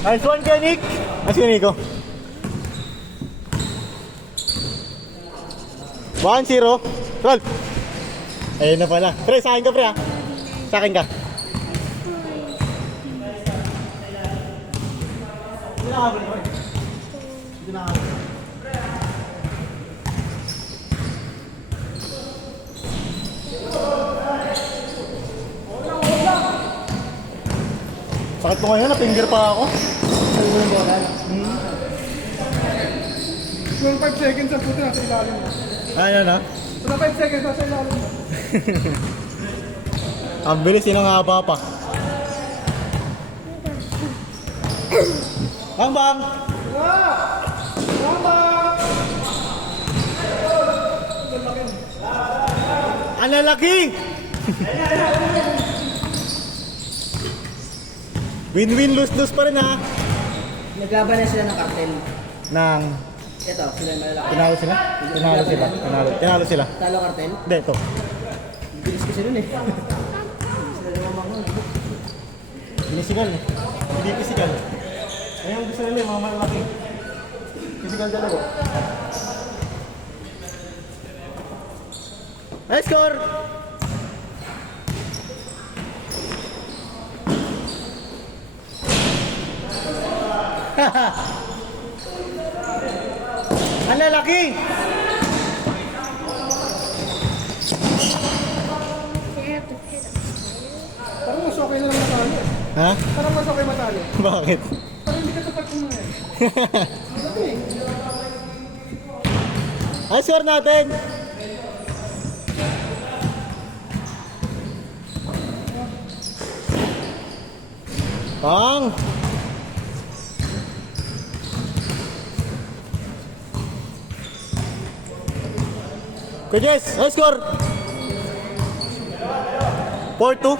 Nice one kay Nick. Nice kay Nico. 1-0. Roll. Ayun na pala. Pre, sa akin ka pre ha. Sa akin ka. Hindi na kabali pre. Hindi na kabali. Sakit ko ngayon, na-finger pa ako. Sa iyo yung bola. 5 seconds ang puto nasa ilalim mo. Ayun ha. Wala 5 seconds nasa ilalim mo. Ang bilis, yun ang haba pa. Bang! Ang lalaki! Win-win, lose-lose pa rin ha. Naglaban na sila ng cartel. Nang Ito, sila yung malalaki. tinalo sila? Tinalo sila. Talo cartel? Hindi, ito. Bilis kasi nun eh. Sila lumamang nun. Physical eh. Hindi physical. Ayun gusto nila yung mga malalaki. Physical dalawa. Nice score! Ang lalaki! Parang mas okay na lang matalo. Ha? Parang mas okay matalo. Bakit? Parang hindi ka tapat mo eh. Ay, score natin! Pang! Good Jess, high score! 4-2.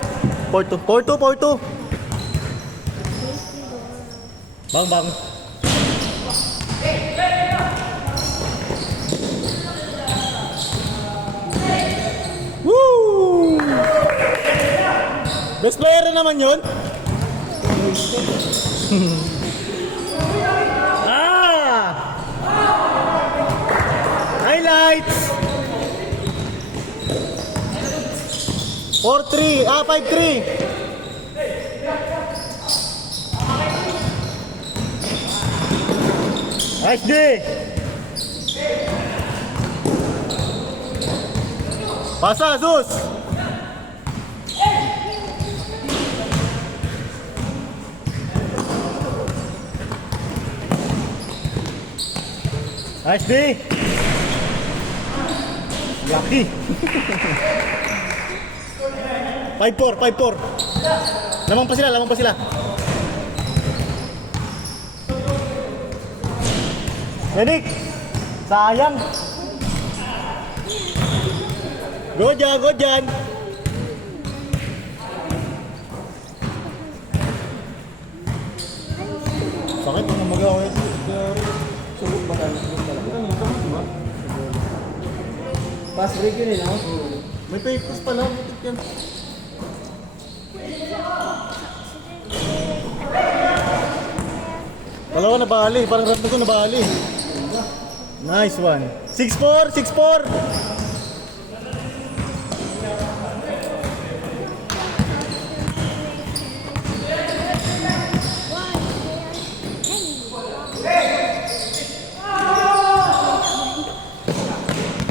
4-2. 4-2, 4-2. Bang. Woo! Best player na naman yun. Highlights! 4-3, 5-3. Nice D. Pasa, Zus. Nice D. Lucky. 5-4, 5-4. Lamang pa sila. Yanik, sayang. Go dyan. Sakit ang magawa ito. Subok ba tayo? Fast break yun eh, no? May papers pala, butik yan. Dalawa na bali, parang rap na ko na bali. Nice one. 6-4, 6-4.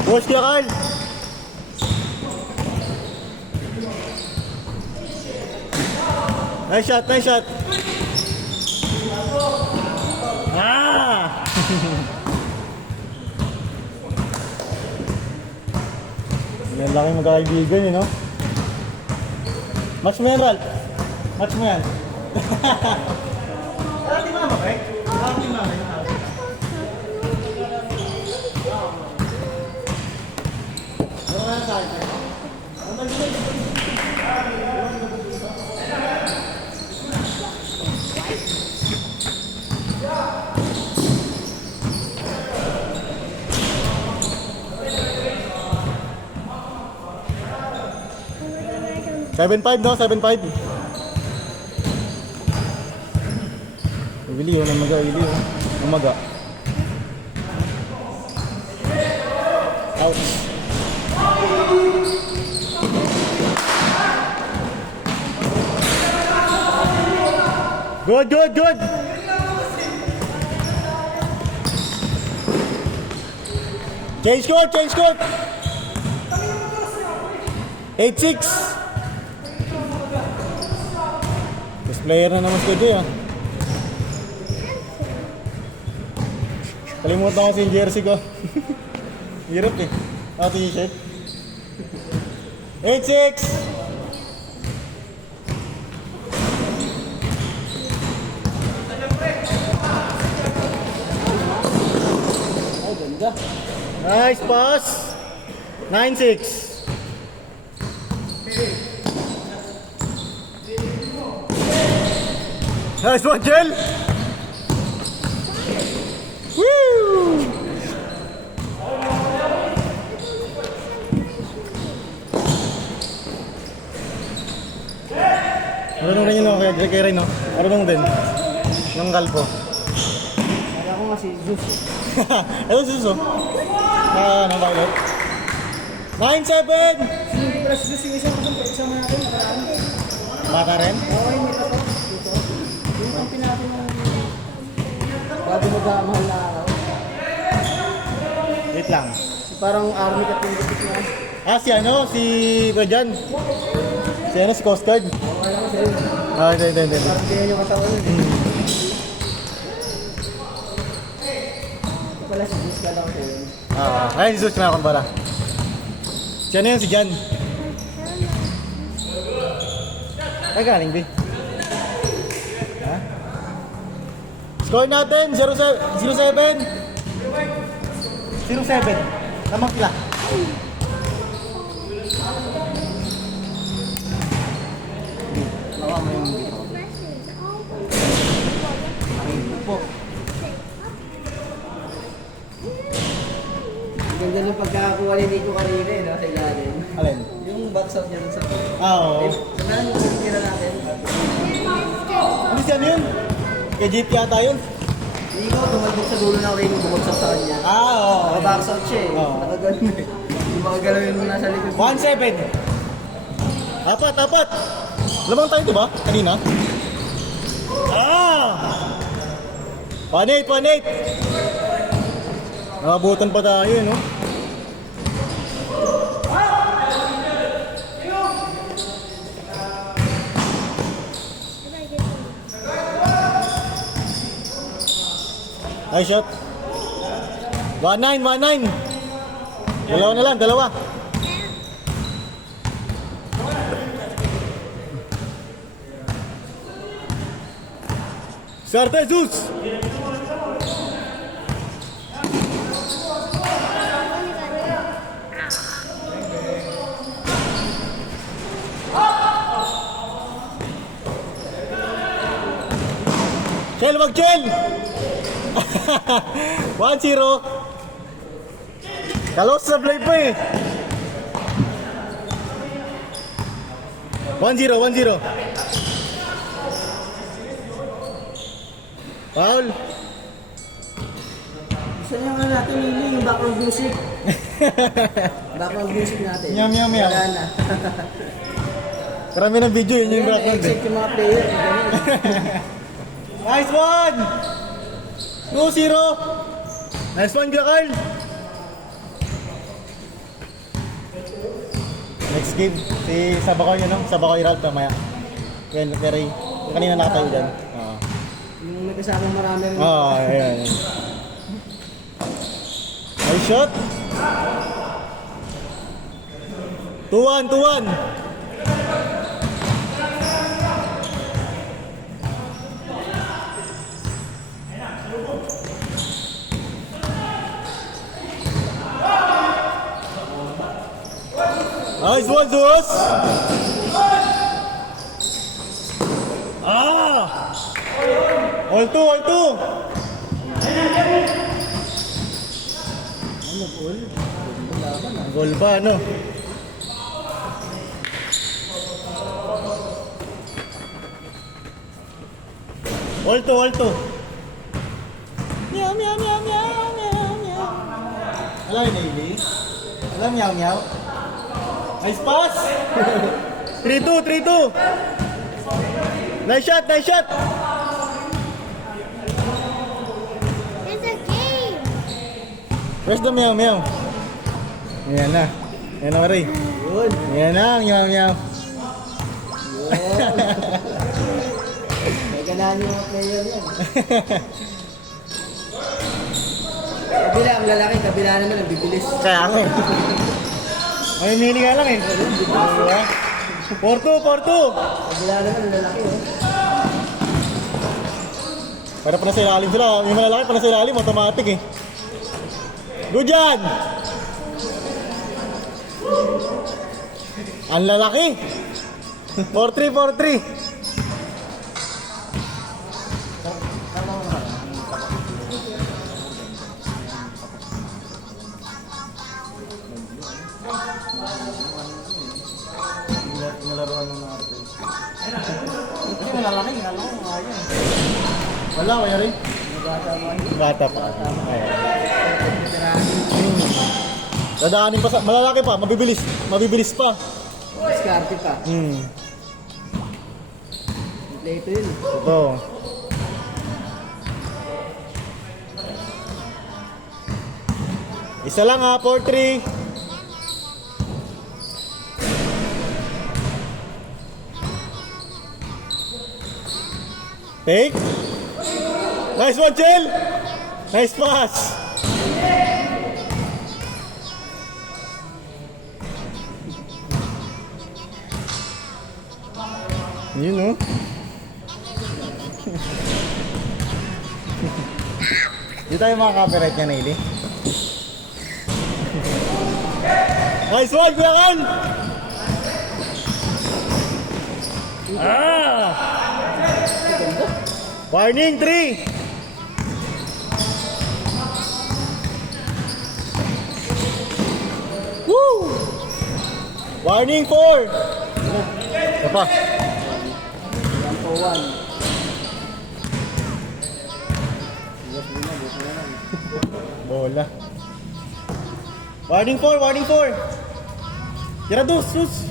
Push kaya Carl. Nice shot. Yan laki magkakaibigan eh, no? Match mo yan, Ralph. Match mo yan. Di mama, eh? Di mama, eh? 7-5 no? 7-5. Bili yun, namaga, bili yun. Namaga. Ouch. Good, good, good. Change code, change code. 8-6. Best player na naman si Jay ah. Kalimutan ko yung jersey ko. Hirap eh. Ito yung shirt. 8-6. Ay, ganda. Nice pass. 9-6. Nice one, Jel. Woo! Marunong rin yun ako kay Ray, no? Marunong din. Ng kalpo. Kaya ko nga si Zeus. Ito si Suso. Nang violet. 9-7! Hindi pala si Zeus yung isang kasama natin. Nakaraan. Bata rin? Okay, may tato. Dito. Yung kampi natin ng... Bago magmahal na araw. Wait lang. Parang army ka yung gupit na. Si ano? Si Bajan. Si ano? Si Coast Guard. Okay lang sa'yo. Hindi. Parang ganyan yung katawan nun. Ito pala si Zeus ka lang sa'yo. Ayun si Zeus na akong pala. Si ano yun? Si Jan. Ay, galing, B. Ha? Score natin, 0-7. 0-7. Namang pila. Lawa mo yung dito. Po. Ganda yung pagkakakuha ni Nico kanina eh, no? Sa ilalim. Alin? Yung box out niya dun sa... Oo. Saan yung tira natin? Ano si ano yun? Kay Jeep yata yun? Nico, tumalbog sa dulo ng ring, bumagsak sa kanya. Oo. Naka-box out siya eh. Oo. Nakaganon eh. Yung mga galaw yung nasa likod. 1-7. Apat. Lamang tayo, diba? Kanina? 1-8. Nakabutan pa tayo, no? Nice shot. 1-9. Dalawa na lang, dalawa. Sarte Jesus! Chel, mag-chel! 1-0. Kalos sa play pa eh. 1-0. Foul. Gusto niya nga natin yung background music. Background music natin. Meow. Wala na. Karami ng video yun yung background eh. Na-excite yung mga player. Ganun. Nice one! 2-0. Nice one, Carl. Next game, si Sabacoy, ano? Sabacoy Ralph, mamaya. Pero kanina nakatayo dyan. Yung may kasamang marami rin. Ayan. Nice shot. 2-1. Nice one, Zeus! All two! Ano, goal? Goal ba, ano? All two! Meow, meow, meow, meow, meow, meow. Alam yung Navy? Alam meow, meow? Nice pass! 3-2, 3-2! Nice shot, nice shot! It's a game. Where's the meow, meow? Yan na. Yan na, Marie. Yun. Yan na, meow, meow. Yun. May ganahan yung mga player yan. Kabila, ang lalaki. Kabila naman, ang bibilis. Kaya ako. Mamimili nga lang eh. Diba? 4-2, 4-2! Kabila naman, ang lalaki. Oh. Para pa na sa ilalim sila. Yung malalaki pa na sa ilalim, automatic eh. Good yan! Ang lalaki! 4-3, 4-3. Nalaruan ng natin. Kasi malalaki nga yan. Wala, kaya rin. Bata pa. Dadaanin pa sa... Malalaki pa, mabibilis. Mabibilis pa. Diskarte pa. Play ito yun. Ito. Isa lang ha, 4-3. Take. Nice one, Chel. Nice pass. Yun, no? Di tayo makaka-copyright niya, Naily. Nice one, Kuya Kan! Warning 3. Woo! Warning 4. Apa? 1-1. Bola. Warning 4, warning 4. Tira dos, sus.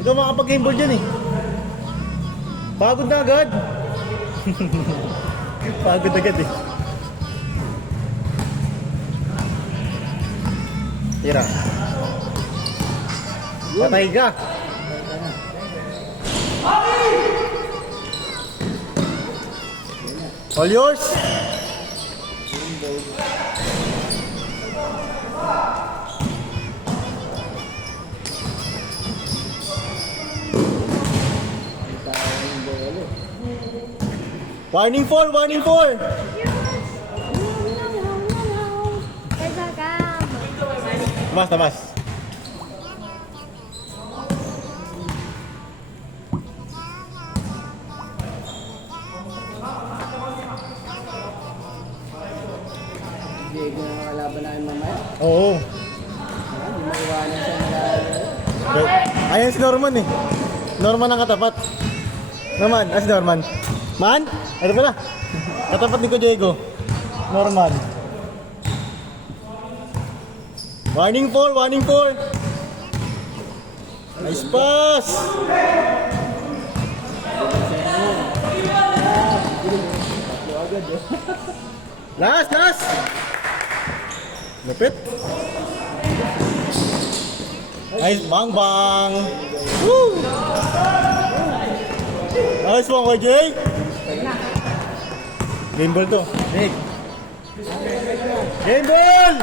Ito makapag-game ball dyan eh. Pagod na agad. Pagod agad eh. Tira. Patay ka. All yours. Warning 4, warning 4. It's a game. Tabas, tabas. Diego na mga laban namin mamaya. Oo. Hindi maiwanan siya mga... Ayan si Norman eh. Norman ang katapat. Norman, si Norman. Man? Ito pala. Katapat ni ko Diego. Norman. Warning 4, warning 4. Nice pass. Last, last. Lupit. Nice, bang bang. Woo! Nice one, KJ. Game ball to. Big. Game ball!